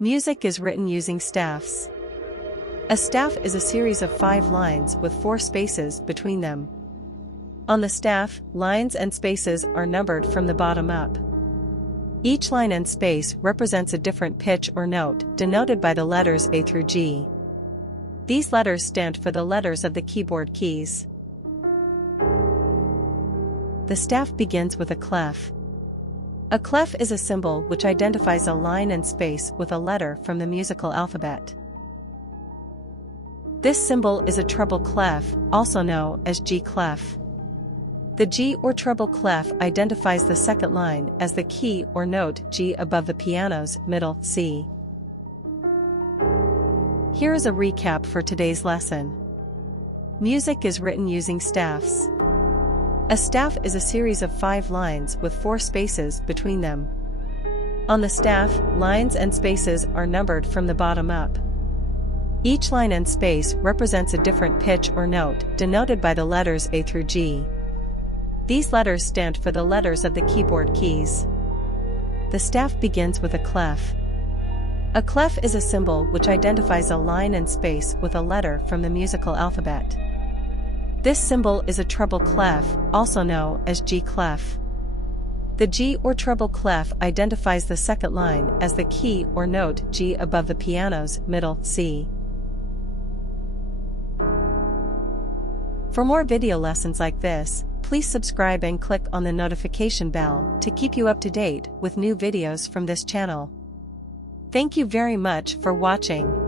Music is written using staffs. A staff is a series of 5 lines with 4 spaces between them. On the staff, lines and spaces are numbered from the bottom up. Each line and space represents a different pitch or note, denoted by the letters A through G. These letters stand for the letters of the keyboard keys. The staff begins with a clef. A clef is a symbol which identifies a line and space with a letter from the musical alphabet. This symbol is a treble clef, also known as G clef. The G or treble clef identifies the second line as the key or note G above the piano's middle C. Here is a recap for today's lesson. Music is written using staffs. A staff is a series of 5 lines with 4 spaces between them. On the staff, lines and spaces are numbered from the bottom up. Each line and space represents a different pitch or note, denoted by the letters A through G. These letters stand for the letters of the keyboard keys. The staff begins with a clef. A clef is a symbol which identifies a line and space with a letter from the musical alphabet. This symbol is a treble clef, also known as G clef. The G or treble clef identifies the second line as the key or note G above the piano's middle C. For more video lessons like this, please subscribe and click on the notification bell to keep you up to date with new videos from this channel. Thank you very much for watching.